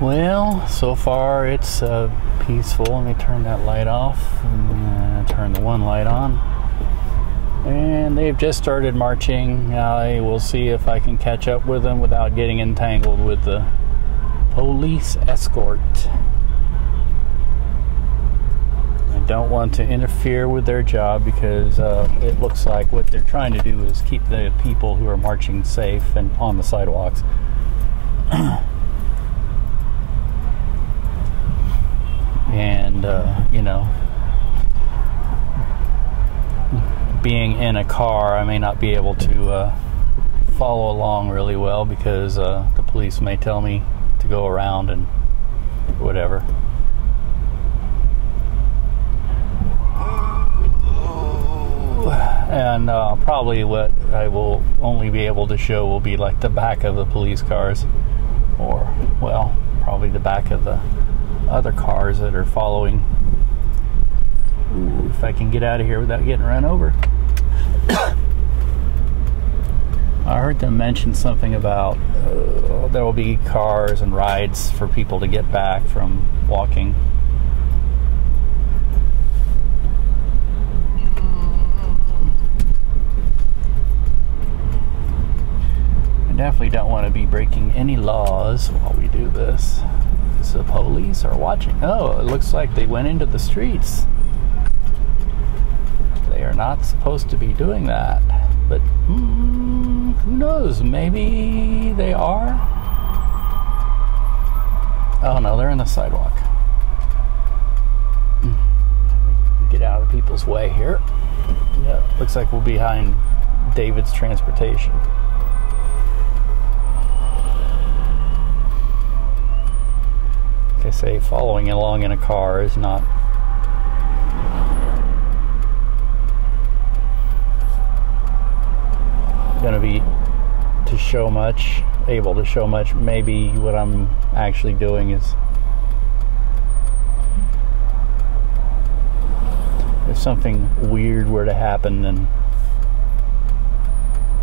Well, so far it's peaceful. Let me turn that light off and turn the one light on. And they've just started marching. I will see if I can catch up with them without getting entangled with the police escort. I don't want to interfere with their job because it looks like what they're trying to do is keep the people who are marching safe and on the sidewalks. And, you know, being in a car, I may not be able to follow along really well because the police may tell me to go around and whatever. And probably what I will only be able to show will be like the back of the police cars, or, well, probably the back of the other cars that are following. Ooh, if I can get out of here without getting run over. I heard them mention something about there will be cars and rides for people to get back from walking. I definitely don't want to be breaking any laws while we do this. Because the police are watching. Oh, it looks like they went into the streets. They are not supposed to be doing that. But who knows? Maybe they are. Oh no, they're in the sidewalk. Get out of people's way here. Yeah, looks like we'll be behind David's Transportation. Like I say, following along in a car is not going to be able to show much. Maybe what I'm actually doing is, if something weird were to happen, then,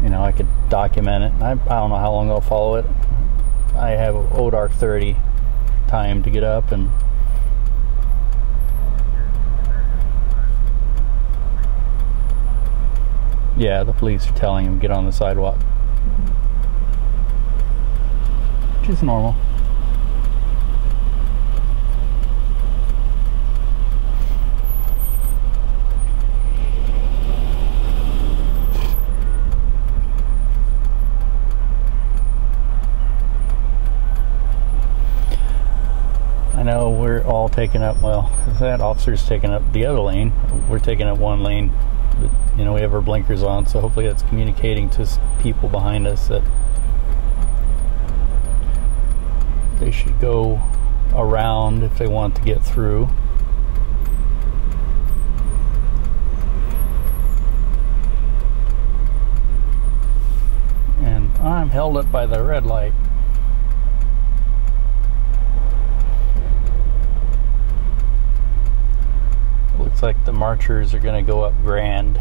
you know, I could document it. I don't know how long I'll follow it. I have ODark 30 time to get up and yeah, the police are telling him get on the sidewalk, which is normal. I know we're all taking up, well, that officer's taking up the other lane. We're taking up one lane. But, you know, we have our blinkers on, so hopefully that's communicating to people behind us that they should go around if they want to get through. And I'm held up by the red light. Looks like the marchers are going to go up Grand.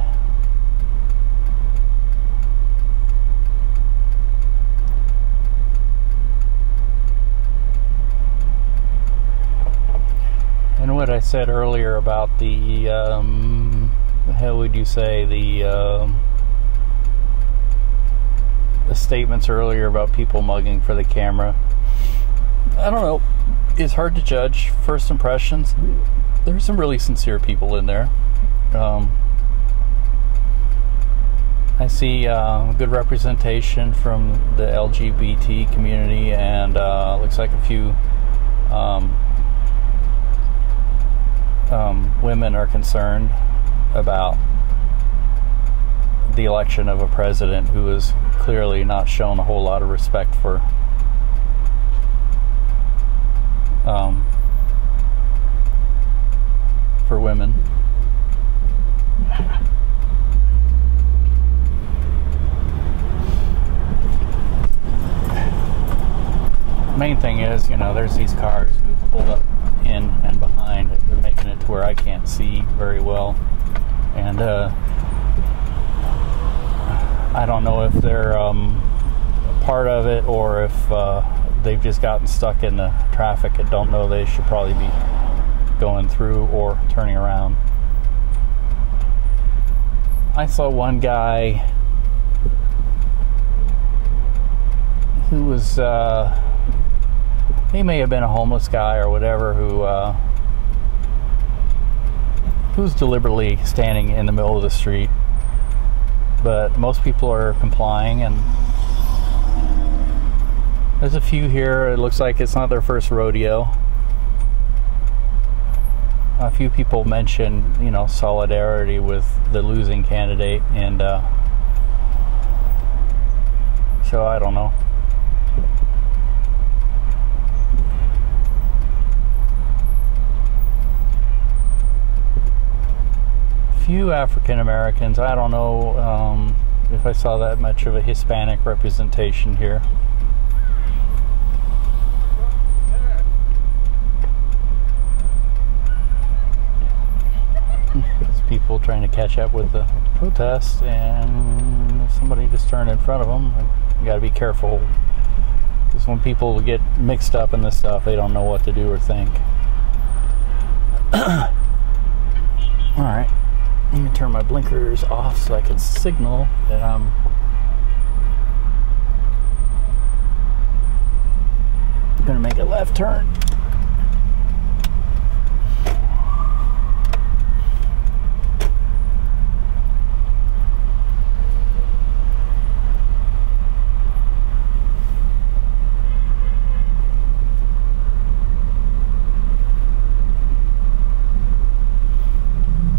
And what I said earlier about the, how would you say, the statements earlier about people mugging for the camera. I don't know. It's hard to judge first impressions. There's some really sincere people in there. I see good representation from the LGBT community, and looks like a few women are concerned about the election of a president who has clearly not shown a whole lot of respect for women. Main thing is, you know, there's these cars who pulled up in and behind. They're making it to where I can't see very well, and I don't know if they're part of it or if they've just gotten stuck in the traffic and don't know they should probably be going through or turning around. I saw one guy who was, he may have been a homeless guy or whatever, who's deliberately standing in the middle of the street. But most people are complying, and there's a few here. It looks like it's not their first rodeo. A few people mentioned, solidarity with the losing candidate, and so I don't know. Few African Americans. I don't know if I saw that much of a Hispanic representation here. There's people trying to catch up with the protest, and somebody just turned in front of them. You got to be careful, because when people get mixed up in this stuff, they don't know what to do or think. All right. Let me turn my blinkers off so I can signal that I'm gonna make a left turn.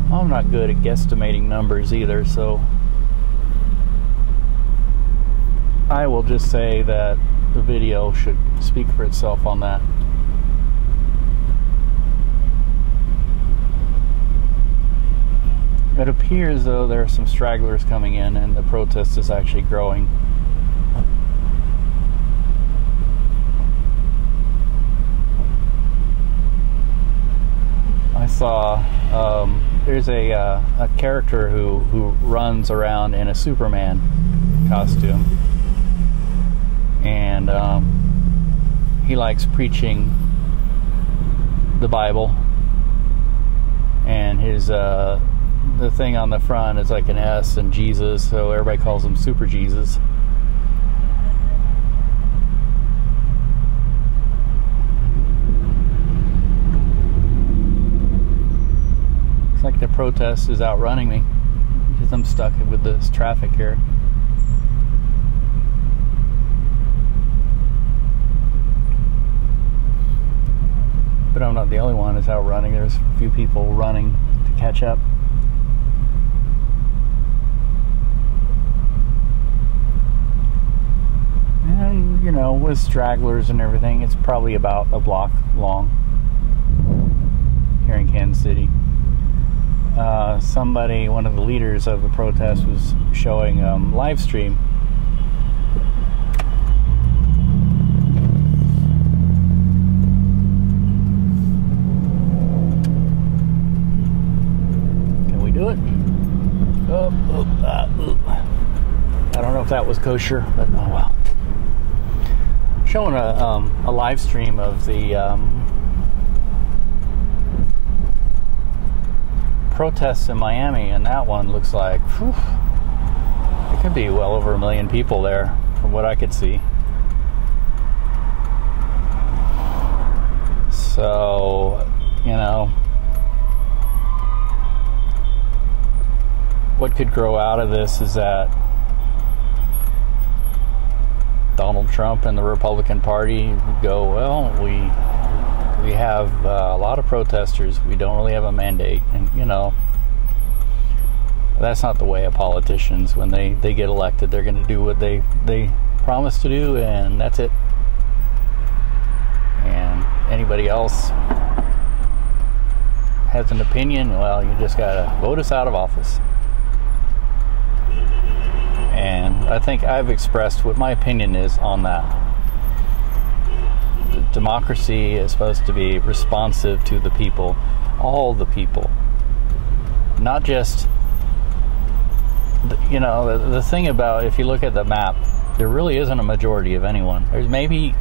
I'm not good at guesstimating numbers either, so I will just say that the video should speak for itself on that. It appears, though, there are some stragglers coming in, and the protest is actually growing. I saw there's a character who runs around in a Superman costume, and he likes preaching the Bible, and his the thing on the front is like an S and Jesus, so everybody calls him Super Jesus. It's like the protest is outrunning me because I'm stuck with this traffic here. But I'm not the only one that's outrunning. There's a few people running to catch up. And, with stragglers and everything, it's probably about a block long here in Kansas City. One of the leaders of the protest, was showing live stream. Can we do it? I don't know if that was kosher, but oh well. Showing a live stream of the protests in Miami, and that one looks like it could be well over 1 million people there from what I could see. So, what could grow out of this is that Donald Trump and the Republican Party go, well, we have a lot of protesters. We don't really have a mandate. And, that's not the way of politicians. When they get elected, they're going to do what they promise to do, and that's it. And anybody else has an opinion, well, you just got to vote us out of office. And I think I've expressed what my opinion is on that. Democracy is supposed to be responsive to the people, all the people, not just the thing about, if you look at the map, there really isn't a majority of anyone. There's maybe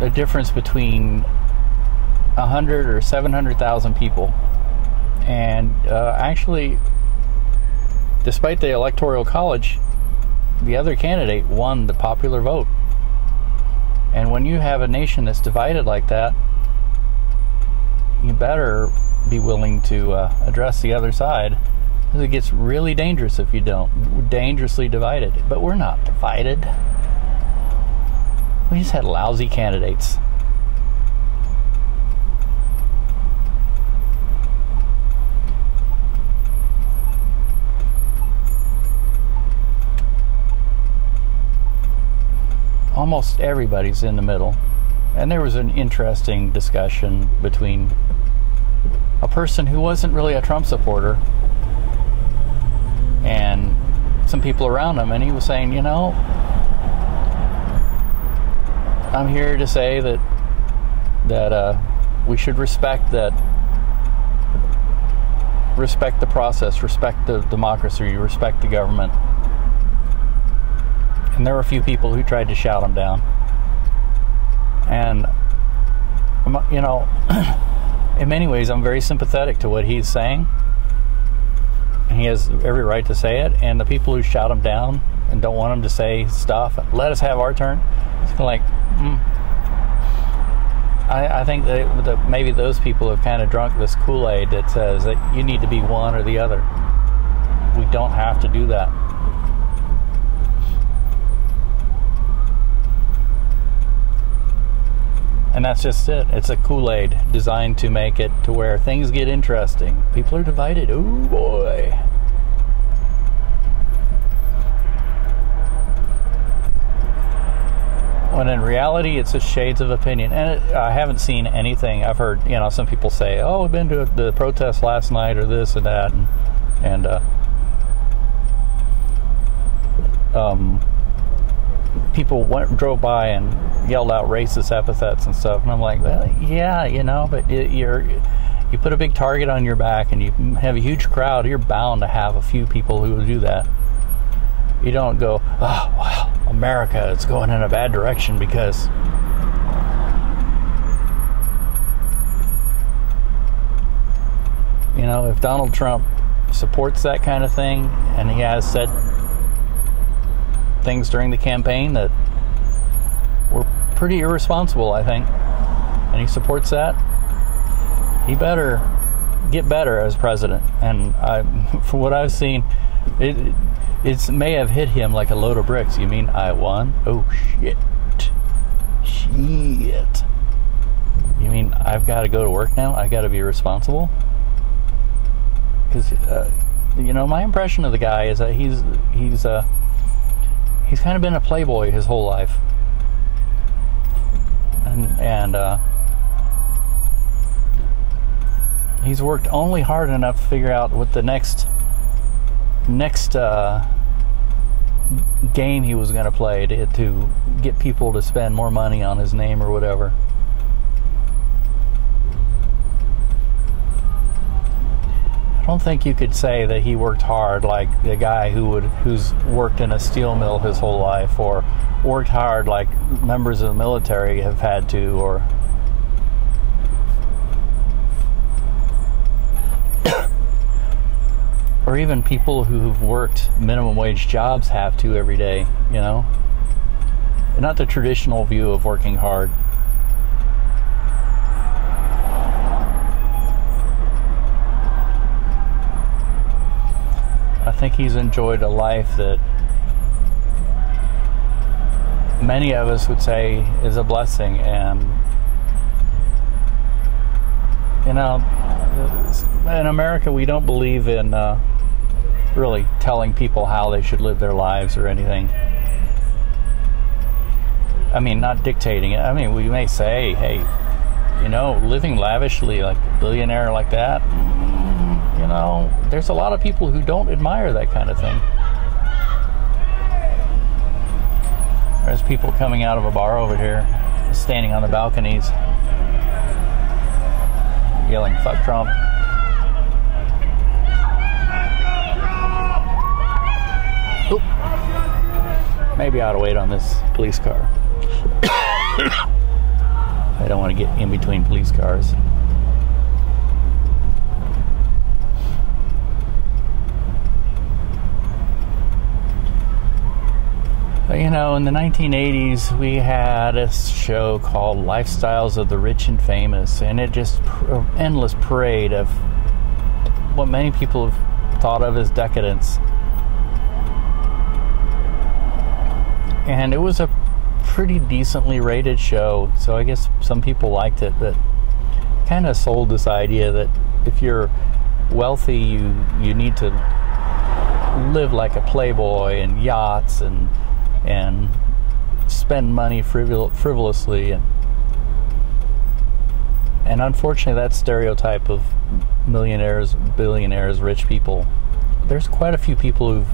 the difference between 100 or 700,000 people. And actually, despite the Electoral College, the other candidate won the popular vote. And when you have a nation that's divided like that, you better be willing to address the other side, because it gets really dangerous if you don't. We're dangerously divided. But we're not divided. We just had lousy candidates. Almost everybody's in the middle. And there was an interesting discussion between a person who wasn't really a Trump supporter and some people around him, and he was saying, you know, I'm here to say that we should respect the process, respect the democracy, respect the government. And there were a few people who tried to shout him down. And, you know, in many ways, I'm very sympathetic to what he's saying. And he has every right to say it. And the people who shout him down and don't want him to say stuff, let us have our turn, it's kind of like, I think that maybe those people have kind of drunk this Kool-Aid that says that you need to be one or the other. We don't have to do that. And that's just it. It's a Kool-Aid designed to make it to where things get interesting. People are divided. Oh boy. When in reality, it's just shades of opinion. And I haven't seen anything. I've heard, you know, some people say, "Oh, we've been to the protest last night," or this and that, and people drove by and yelled out racist epithets and stuff, and I'm like, well, yeah, you know, but you put a big target on your back and you have a huge crowd, you're bound to have a few people who will do that. You don't go, oh, well, America is going in a bad direction because you know, if Donald Trump supports that kind of thing, and he has said things during the campaign that were pretty irresponsible, I think, and he supports that, he better get better as president. And from what I've seen, it may have hit him like a load of bricks. You mean I won? Oh shit. You mean I've got to go to work now? I got to be responsible? Because you know, my impression of the guy is that he's kind of been a playboy his whole life, and he's worked only hard enough to figure out what the next game he was going to play to get people to spend more money on his name or whatever. I don't think you could say that he worked hard like the guy who's worked in a steel mill his whole life, or worked hard like members of the military have had to, or even people who've worked minimum wage jobs have to every day, you know? Not the traditional view of working hard. I think he's enjoyed a life that many of us would say is a blessing. And, you know, in America, we don't believe in really telling people how they should live their lives or anything. I mean, not dictating it. I mean, we may say, hey, you know, living lavishly like a billionaire like that, you know, there's a lot of people who don't admire that kind of thing. There's people coming out of a bar over here, standing on the balconies, yelling, "Fuck Trump." Oop. Maybe I ought to wait on this police car. I don't want to get in between police cars. You know, in the 1980s, we had a show called Lifestyles of the Rich and Famous, and it just an endless parade of what many people have thought of as decadence. And it was a pretty decently rated show, so I guess some people liked it, but kind of sold this idea that if you're wealthy, you need to live like a playboy and yachts and spend money frivolously, and unfortunately that stereotype of millionaires, billionaires, rich people, there's quite a few people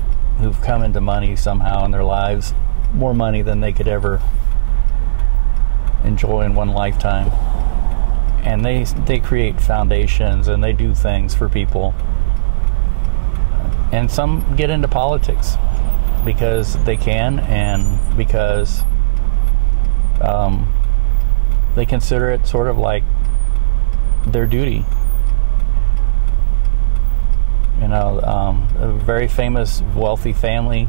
who've come into money somehow in their lives, more money than they could ever enjoy in one lifetime, and they create foundations and they do things for people, and some get into politics because they can, and because they consider it sort of like their duty. You know, a very famous wealthy family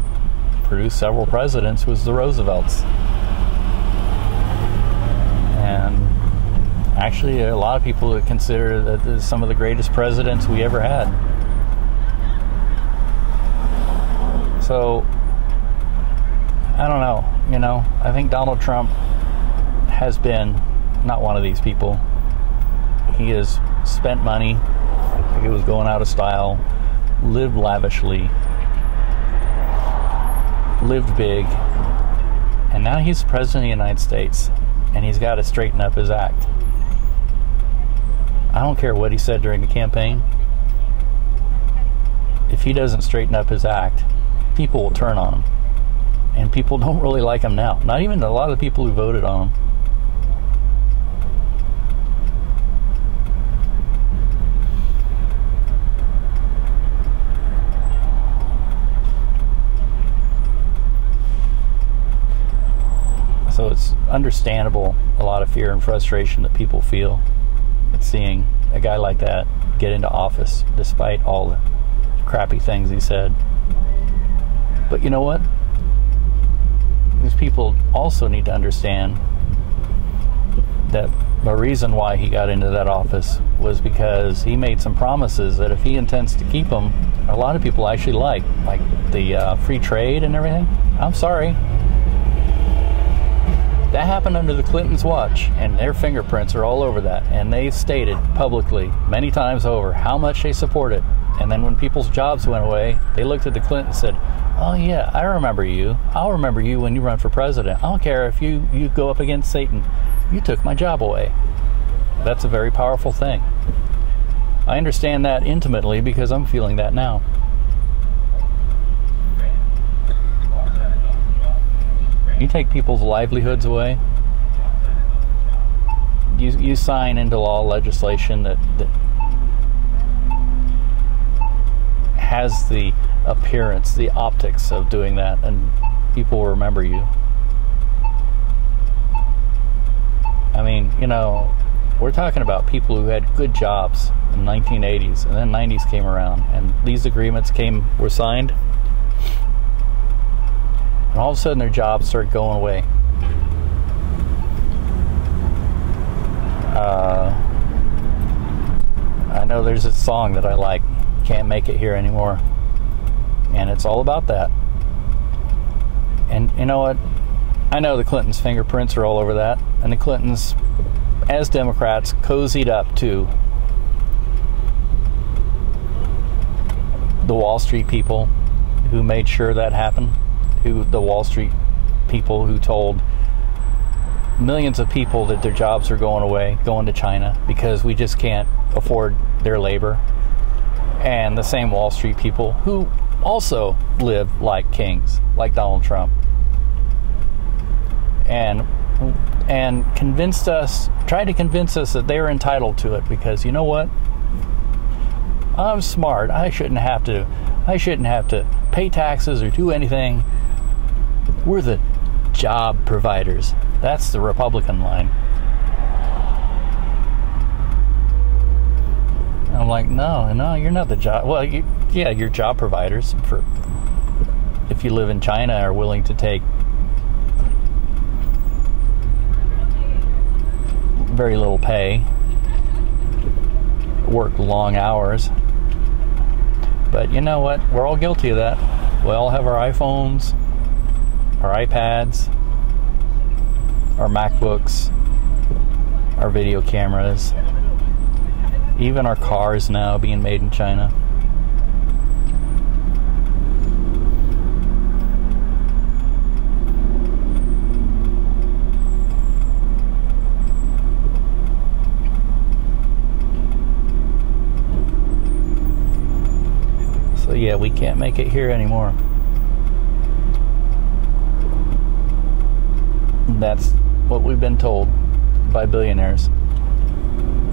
produced several presidents was the Roosevelts, and actually a lot of people consider that some of the greatest presidents we ever had. So I don't know, you know, I think Donald Trump has been not one of these people. He has spent money like it was going out of style, lived lavishly, lived big, and now he's president of the United States, and he's got to straighten up his act. I don't care what he said during the campaign. If he doesn't straighten up his act, people will turn on him. And people don't really like him now. Not even a lot of the people who voted on him. So it's understandable, a lot of fear and frustration that people feel at seeing a guy like that get into office despite all the crappy things he said. But you know what? These people also need to understand that the reason why he got into that office was because he made some promises that if he intends to keep them, a lot of people actually like the free trade and everything. I'm sorry. That happened under the Clintons' watch, and their fingerprints are all over that. And they stated publicly many times over how much they support it. And then when people's jobs went away, they looked at the Clintons and said, "Oh yeah, I remember you. I'll remember you when you run for president. I don't care if you go up against Satan. You took my job away." That's a very powerful thing. I understand that intimately because I'm feeling that now. You take people's livelihoods away. You sign into law legislation that has the appearance, the optics of doing that, and people will remember you. I mean, you know, we're talking about people who had good jobs in the 1980s, and then 90s came around, and these agreements were signed, and all of a sudden their jobs started going away. I know there's a song that I like, "Can't Make It Here Anymore," and it's all about that. And you know what? I know the Clintons' fingerprints are all over that, and the Clintons, as Democrats, cozied up to the Wall Street people who made sure that happened, the Wall Street people who told millions of people that their jobs are going away, going to China, because we just can't afford their labor. And the same Wall Street people who also live like kings, like Donald Trump, and tried to convince us that they were entitled to it because, you know what? I'm smart. I shouldn't have to pay taxes or do anything. We're the job providers. That's the Republican line. like, no, you're not the job. Well, yeah, you're job providers. For if you live in China, are willing to take very little pay, work long hours. But you know what? We're all guilty of that. We all have our iPhones, our iPads, our MacBooks, our video cameras, even our cars now being made in China. So yeah, we can't make it here anymore. That's what we've been told by billionaires.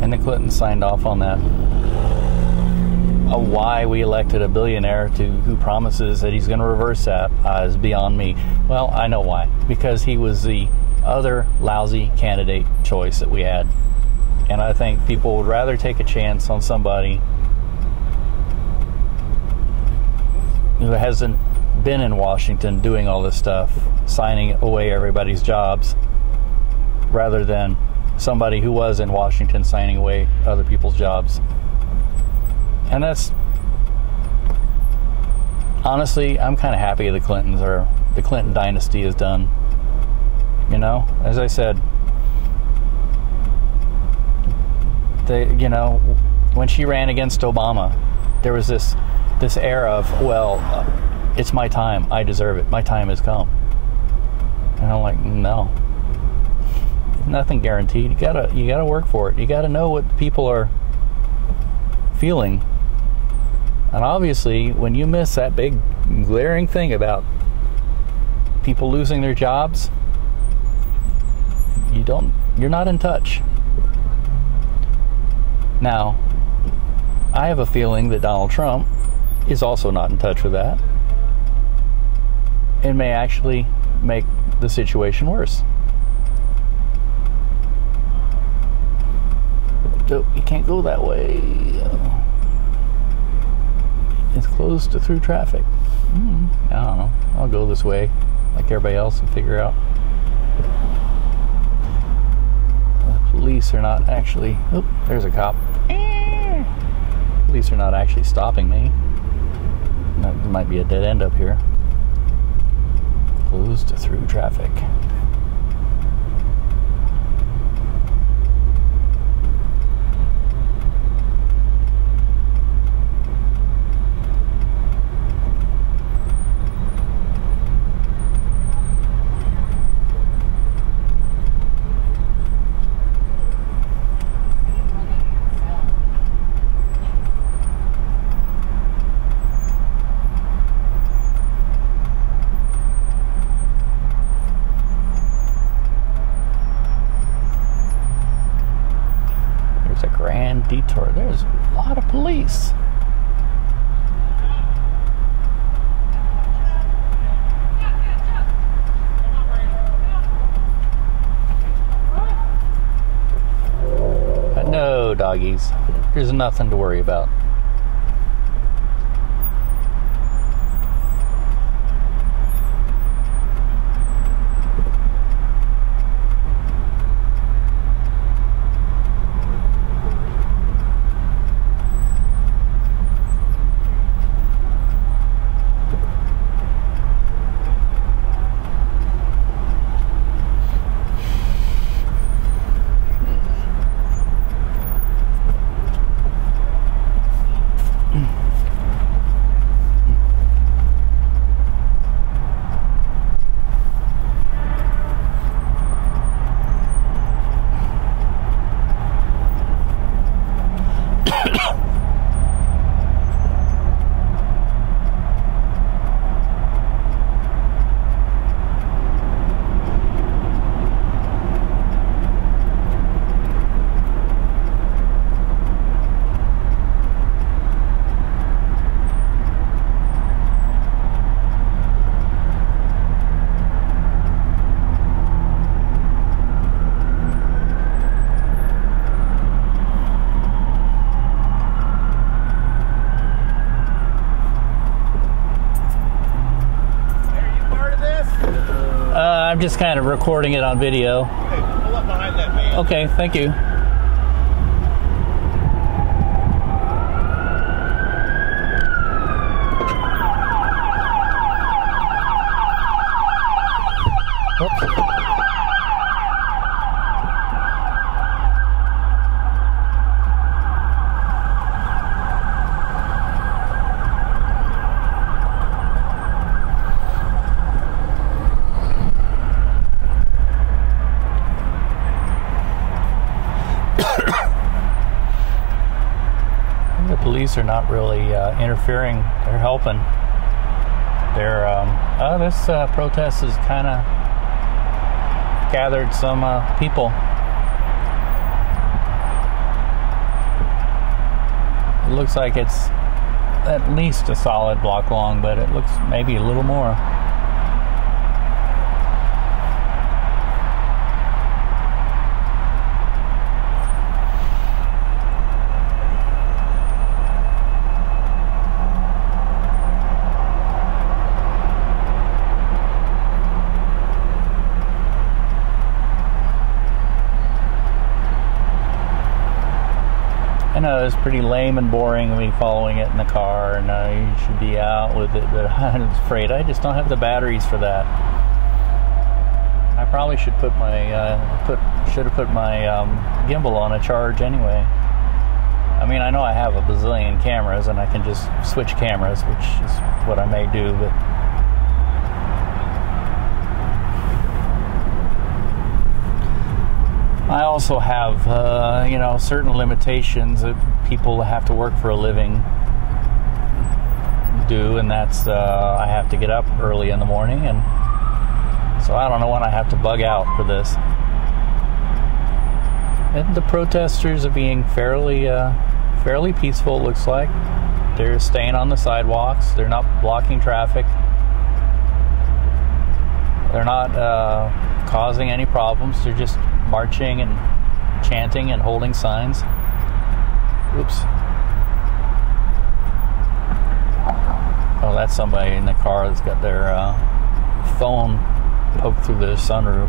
And the Clintons signed off on that. Why we elected a billionaire who promises that he's going to reverse that is beyond me. Well, I know why. Because he was the other lousy candidate choice that we had. And I think people would rather take a chance on somebody who hasn't been in Washington doing all this stuff, signing away everybody's jobs, rather than somebody who was in Washington signing away other people's jobs. And that's, honestly, I'm kind of happy the Clinton dynasty is done. You know, as I said, when she ran against Obama, there was this era of, well, it's my time, I deserve it, my time has come. And I'm like, no. Nothing guaranteed. You gotta work for it. You gotta know what people are feeling. And obviously, when you miss that big glaring thing about people losing their jobs, you're not in touch. Now, I have a feeling that Donald Trump is also not in touch with that, and may actually make the situation worse. So you can't go that way. It's closed to through traffic. I don't know. I'll go this way like everybody else and figure out. The police are not actually... Oh, there's a cop. Police are not actually stopping me. There might be a dead end up here. Closed to through traffic. A grand detour. There's a lot of police. But no, doggies. There's nothing to worry about. I'm just kind of recording it on video. Okay, pull up behind that van. Okay, thank you. Oops. The police are not really interfering. They're helping. They're this protest has kind of gathered some people. It looks like it's at least a solid block long, but it looks maybe a little more. I know it's pretty lame and boring me following it in the car, and you should be out with it, but I'm afraid I just don't have the batteries for that. I probably should put my should have put my gimbal on a charge anyway. I mean, I know I have a bazillion cameras and I can just switch cameras, which is what I may do, but I also have, you know, certain limitations that people have to work for a living do, and that's I have to get up early in the morning, and so I don't know when I have to bug out for this. And the protesters are being fairly peaceful, it looks like. They're staying on the sidewalks. They're not blocking traffic. They're not causing any problems. They're just marching and chanting and holding signs. Oops. Oh, that's somebody in the car that's got their phone poked through the sunroof.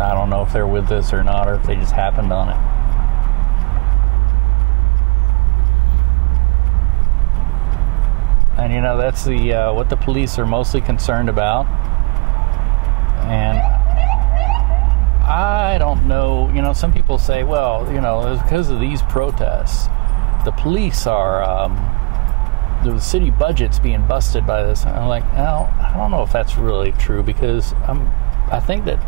I don't know if they're with this or not, or if they just happened on it. And you know, that's the what the police are mostly concerned about. And I don't know, you know, some people say, well, you know, it's because of these protests. The police are, the city budget's being busted by this. And I'm like, well, I don't know if that's really true, because I think that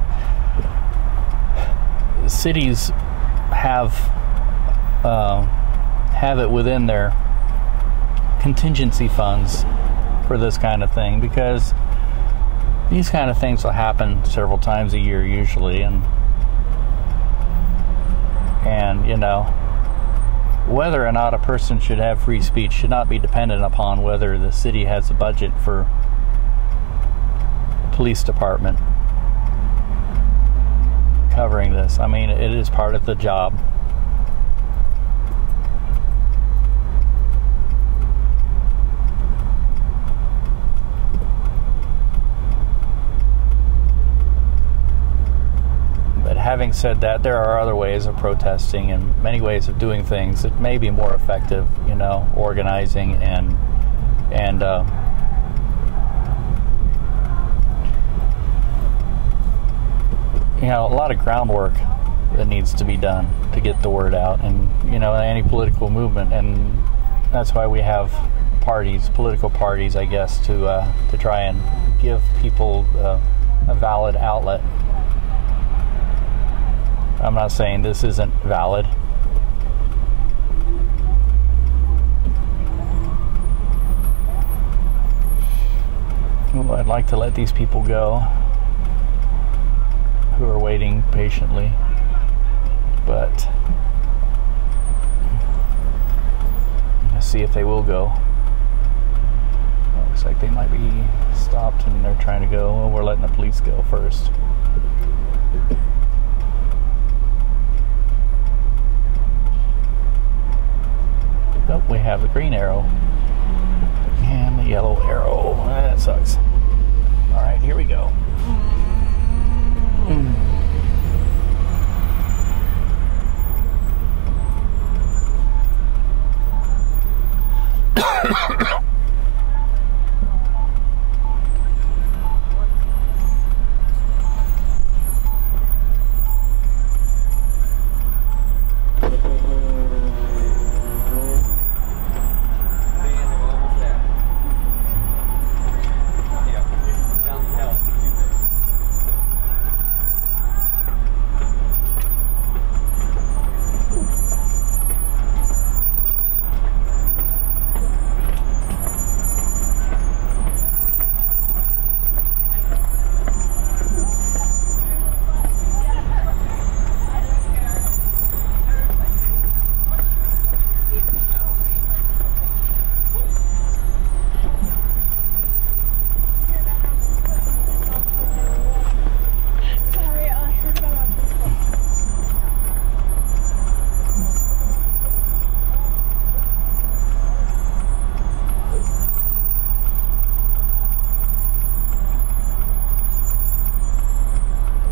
cities have it within their contingency funds for this kind of thing, because these kind of things will happen several times a year usually, and you know, whether or not a person should have free speech should not be dependent upon whether the city has a budget for the police department covering this. I mean, it is part of the job. Having said that, there are other ways of protesting and many ways of doing things that may be more effective, you know, organizing and you know, a lot of groundwork that needs to be done to get the word out, and you know, any political movement, and that's why we have parties, political parties, I guess, to try and give people a valid outlet. I'm not saying this isn't valid. Well, I'd like to let these people go who are waiting patiently, but let's see if they will go. Well, looks like they might be stopped and they're trying to go. Well, we're letting the police go first. Oh, we have the green arrow and the yellow arrow. That sucks. All right. here we go.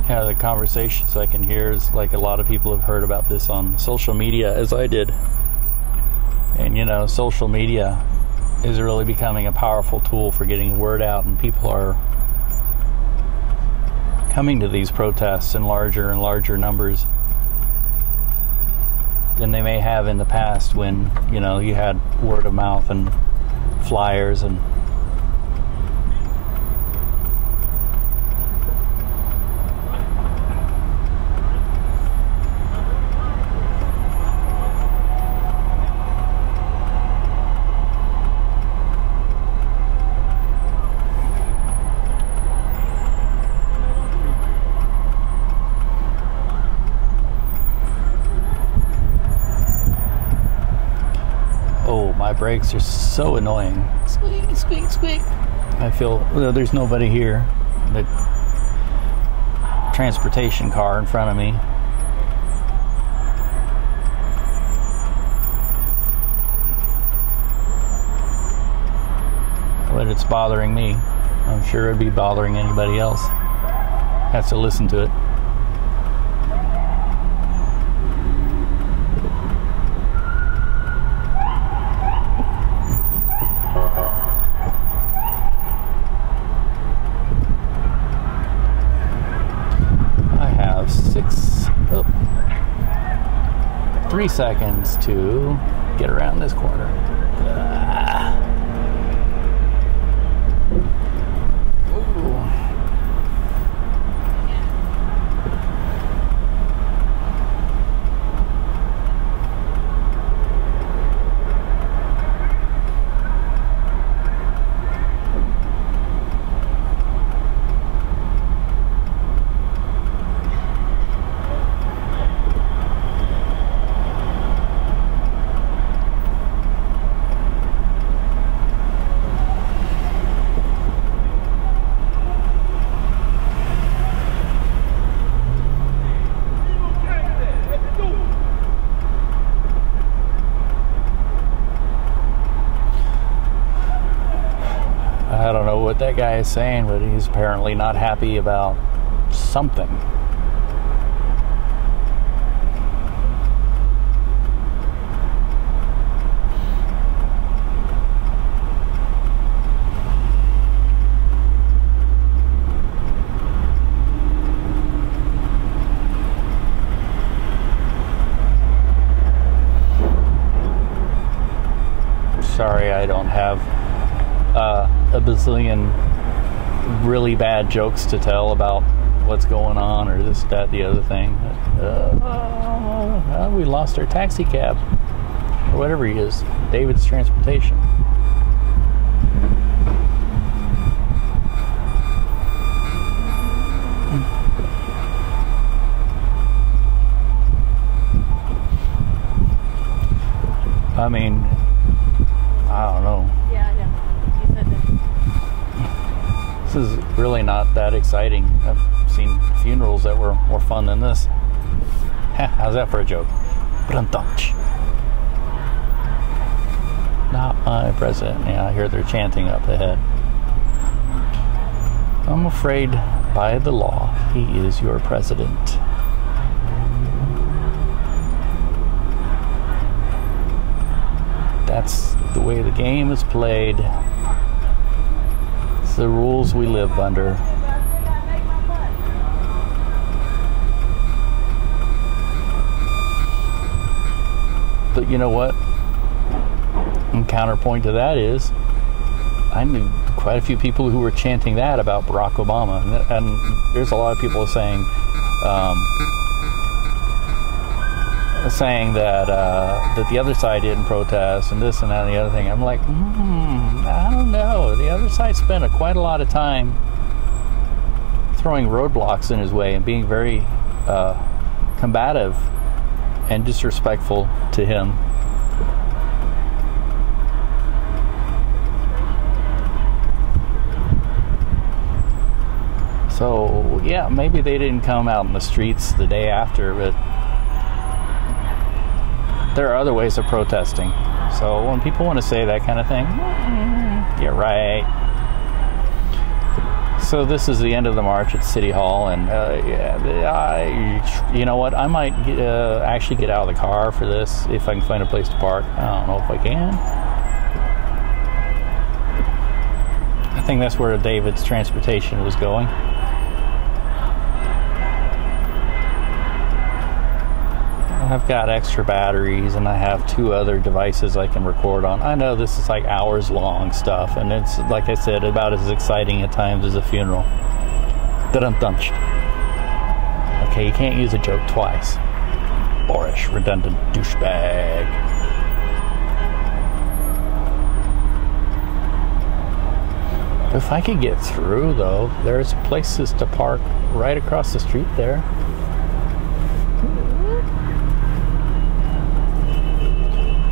Yeah, the conversations I can hear is like a lot of people have heard about this on social media, as I did. And you know, social media is really becoming a powerful tool for getting word out, and people are coming to these protests in larger and larger numbers than they may have in the past, when, you know, you had word of mouth and flyers and my brakes are so annoying. Squeak, squeak, squeak. I feel, well, there's nobody here. The transportation car in front of me. But it's bothering me. I'm sure it'd be bothering anybody else. Has to listen to it. I have 3 seconds to get around this corner. I don't know what that guy is saying, but he's apparently not happy about something. Sorry, I don't have a bazillion really bad jokes to tell about what's going on or this, that, the other thing. We lost our taxi cab, or whatever he is, David's Transportation. I mean, I don't know. Yeah, I know. You said that. This is really not that exciting. I've seen funerals that were more fun than this. How's that for a joke? Brunch. Not my president. Yeah, I hear they're chanting up ahead. I'm afraid by the law, he is your president. That's the way the game is played. It's the rules we live under. But you know what? And counterpoint to that is, I knew quite a few people who were chanting that about Barack Obama, and there's a lot of people saying that the other side didn't protest and this and that and the other thing. I'm like, I don't know. The other side spent quite a lot of time throwing roadblocks in his way and being very combative and disrespectful to him. So, yeah, maybe they didn't come out in the streets the day after, but there are other ways of protesting. So when people want to say that kind of thing, you're right. So this is the end of the march at City Hall, and you know what? I might actually get out of the car for this if I can find a place to park. I don't know if I can. I think that's where David's transportation was going. I've got extra batteries, and I have 2 other devices I can record on. I know this is like hours long stuff, and it's, like I said, about as exciting at times as a funeral. Da-dum-dumch. Okay, you can't use a joke twice. Boorish, redundant douchebag. If I could get through, though, there's places to park right across the street there.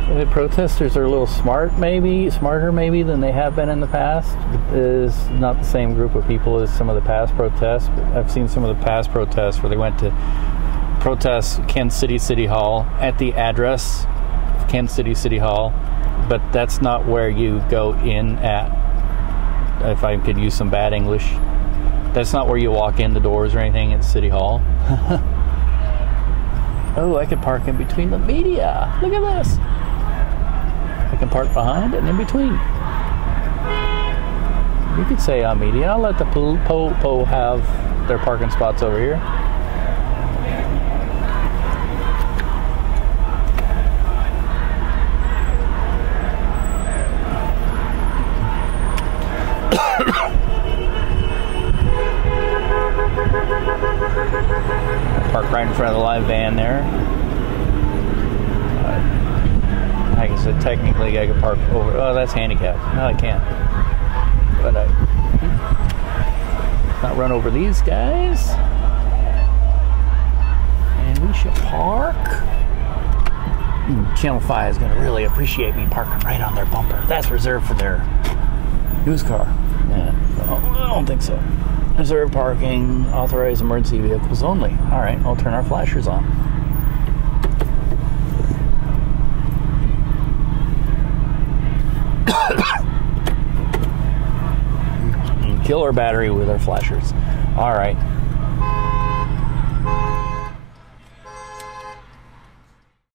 The protesters are a little smarter maybe than they have been in the past. It is not the same group of people as some of the past protests. I've seen some of the past protests where they went to protest Kansas City Hall at the address of Kansas City Hall, but that's not where you go in at, if I could use some bad English. That's not where you walk in the doors or anything at City Hall. Oh, I could park in between the media. Look at this. I can park behind and in between. You could say I'm media. I'll let the po have their parking spots over here. Park right in front of the live van there. Like I said, technically I could park over. Oh, that's handicapped. No, I can't. But I not run over these guys. And we should park. Channel 5 is going to really appreciate me parking right on their bumper. That's reserved for their used car. Yeah. I don't think so. Reserved parking, authorized emergency vehicles only. All right, I'll turn our flashers on. Kill our battery with our flashers. All right.